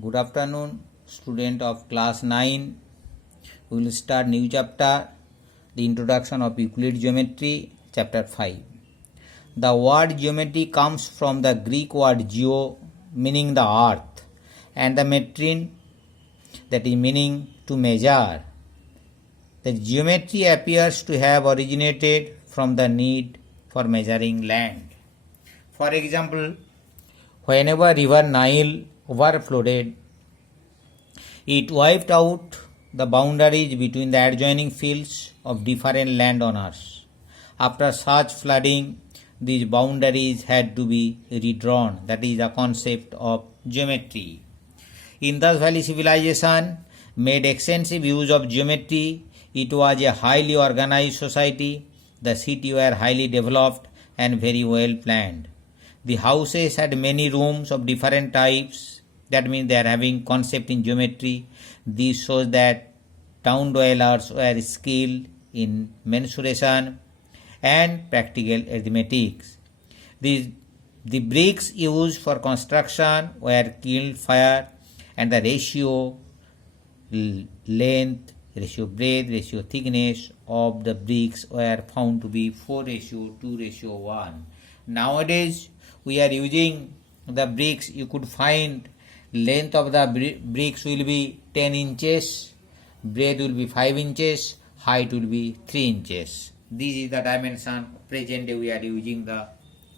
Good afternoon, student of class 9. We will start new chapter, the introduction of Euclid geometry, chapter 5. The word geometry comes from the Greek word geo, meaning the earth, and the metrin, that is meaning to measure. The geometry appears to have originated from the need for measuring land. For example, whenever river Nile overflowed, it wiped out the boundaries between the adjoining fields of different landowners. After such flooding, these boundaries had to be redrawn. That is the concept of geometry. Indus Valley civilization made extensive use of geometry. It was a highly organized society. The cities were highly developed and very well planned. The houses had many rooms of different types. That means they are having concept in geometry. This shows that town dwellers were skilled in mensuration and practical arithmetic. The bricks used for construction were kiln fire, and the ratio length, ratio breadth, ratio thickness of the bricks were found to be 4:2:1. Nowadays, we are using the bricks. You could find length of the bricks will be 10 inches, breadth will be 5 inches, height will be 3 inches. This is the dimension. Present day we are using the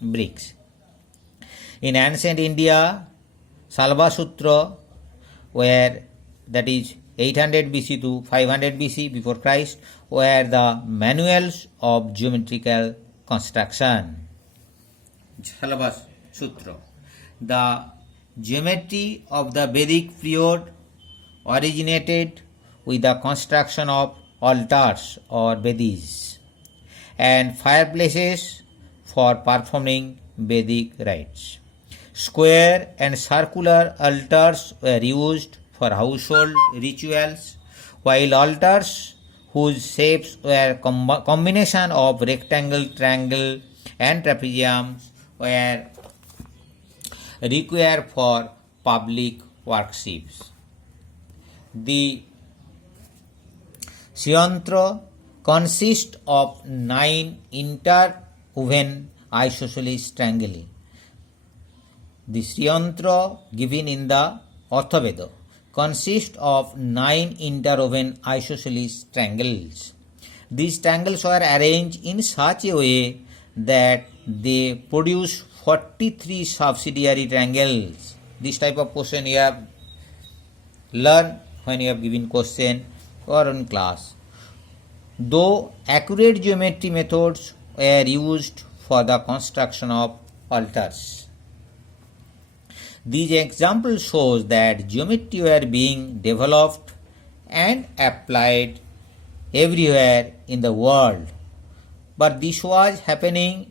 bricks. In ancient India, Salva Sutra, where that is 800 BC to 500 BC before Christ, were the manuals of geometrical construction. Salva Sutra. The geometry of the Vedic period originated with the construction of altars or Vedis and fireplaces for performing Vedic rites. Square and circular altars were used for household rituals, while altars whose shapes were combination of rectangle, triangle and trapeziums were required for public workshops. The Sriyantra consists of 9 interwoven isosceles triangles. The Sriyantra given in the Atharvaveda consists of 9 interwoven isosceles triangles. These triangles were arranged in such a way that they produce 43 subsidiary triangles. This type of question you have learned when you have given question or in class. Though accurate geometry methods were used for the construction of altars. These examples shows that geometry were being developed and applied everywhere in the world. But this was happening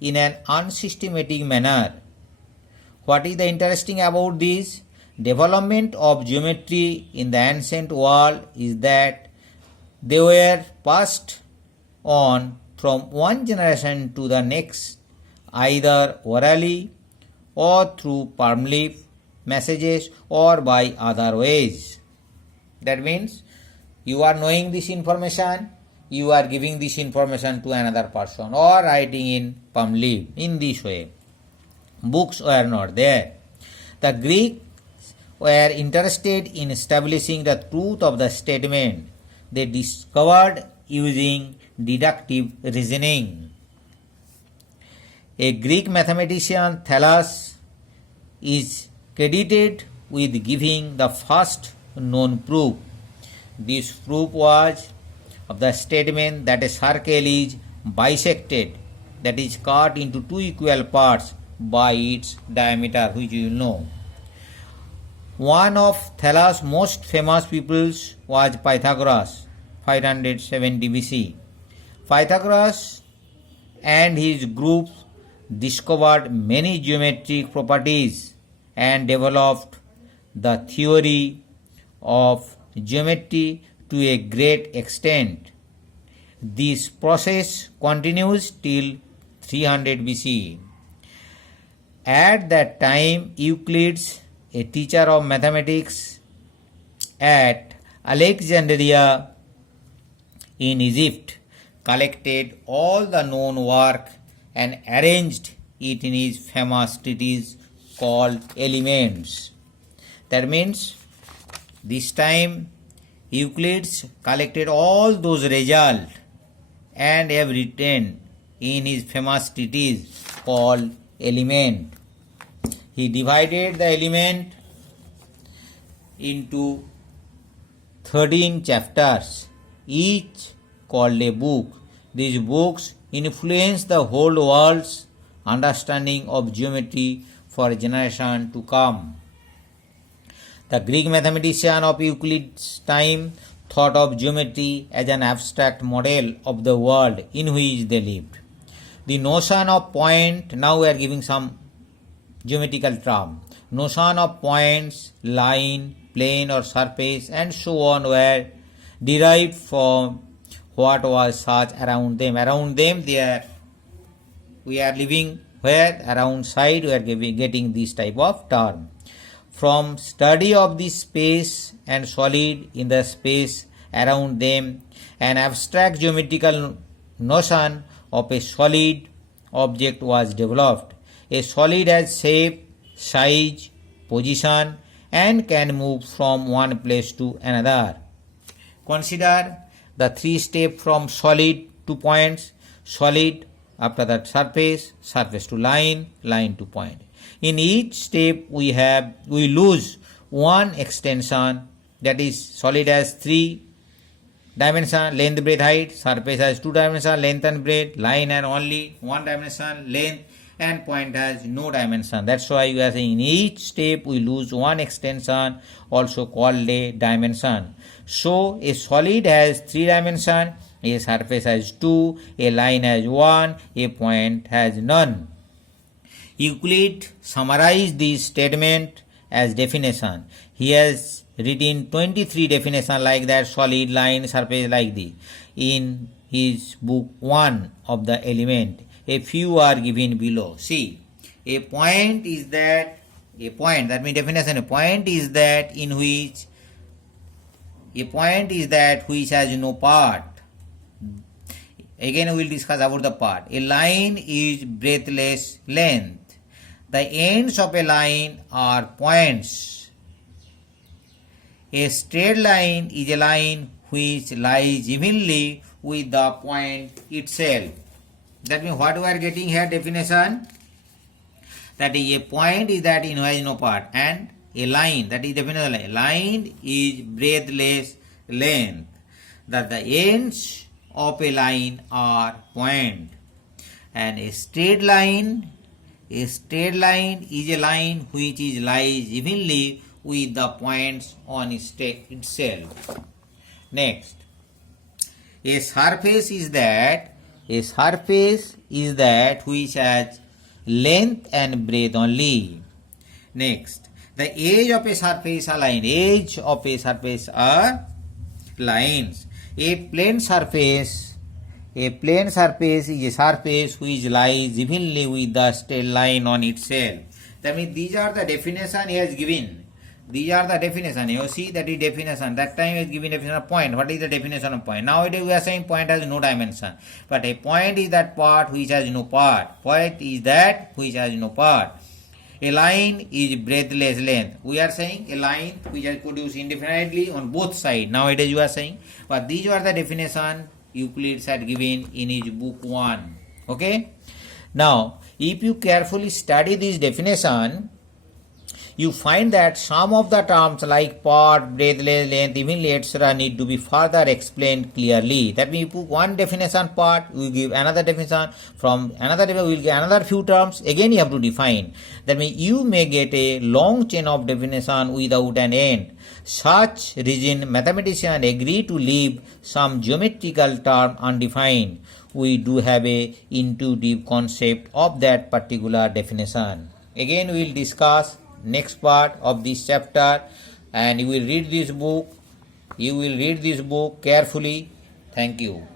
in an unsystematic manner. What is the interesting about this development of geometry in the ancient world is that they were passed on from one generation to the next, either orally or through palm leaf messages or by other ways. That means you are knowing this information, you are giving this information to another person or writing in palm leaf in this way. Books were not there. The Greeks were interested in establishing the truth of the statement they discovered using deductive reasoning. A Greek mathematician, Thales, is credited with giving the first known proof. This proof was of the statement that a circle is bisected, that is cut into 2 equal parts by its diameter, which you know. One of Thales' most famous pupils was Pythagoras, 570 BC. Pythagoras and his group discovered many geometric properties and developed the theory of geometry to a great extent. This process continues till 300 BC. At that time, Euclid a teacher of mathematics at Alexandria in Egypt, collected all the known work and arranged it in his famous treatise called Elements. That means this time Euclid collected all those results and have written in his famous treatise called Element. He divided the element into 13 chapters, each called a book. These books influence the whole world's understanding of geometry for a generation to come. The Greek mathematician of Euclid's time thought of geometry as an abstract model of the world in which they lived. The notion of point, now we are giving some geometrical term. Notion of points, line, plane or surface and so on were derived from what was such around them. Around them we are living where around side we are getting this type of term. From study of the space and solid in the space around them, an abstract geometrical notion of a solid object was developed. A solid has shape, size, position and can move from one place to another. Consider the 3 steps from solid to points, solid, after that surface, surface to line, line to point. In each step we lose one extension, that is solid has 3 dimension, length, breadth, height, surface has 2 dimension, length and breadth, line has only 1 dimension, length, and point has no dimension. That's why we are saying in each step we lose one extension, also called a dimension. So a solid has 3 dimensions, a surface has 2, a line has 1, a point has none. Euclid summarized this statement as definition. He has written 23 definitions like that, solid, line, surface, like this, in his book 1 of the element. A few are given below. See, a point is that, that means definition, a point is that which has no part. Again we will discuss about the part. A line is breadthless length. The ends of a line are points. A straight line is a line which lies evenly with the point itself. That means what we are getting here definition, that is a point is that in which has no part, and a line, that is definition, a line is breadthless length, that the ends of a line are point, and a straight line is a line which lies evenly with the points on itself. Next, a surface is that which has length and breadth only. Next, the edge of a surface are lines. Edge of a surface are lines. A plane surface is a surface which lies evenly with the straight line on itself. That means these are the definition he has given. These are the definition. You see that is definition. That time he has given definition of point. What is the definition of point? Nowadays we are saying point has no dimension. But a point is that part which has no part. Point is that which has no part. A line is breadthless length. We are saying a line which is produced indefinitely on both sides. Nowadays you are saying. But these are the definition Euclid had given in his book 1. Okay. Now, if you carefully study this definition, you find that some of the terms like part, breadthless, length, evenly, etc. need to be further explained clearly. That means you put one definition part, we give another definition, from another definition we will get another few terms, again you have to define. That means you may get a long chain of definition without an end. Such reason mathematicians agree to leave some geometrical term undefined. We do have a intuitive concept of that particular definition. Again we will discuss next part of this chapter, and you will read this book carefully. Thank you.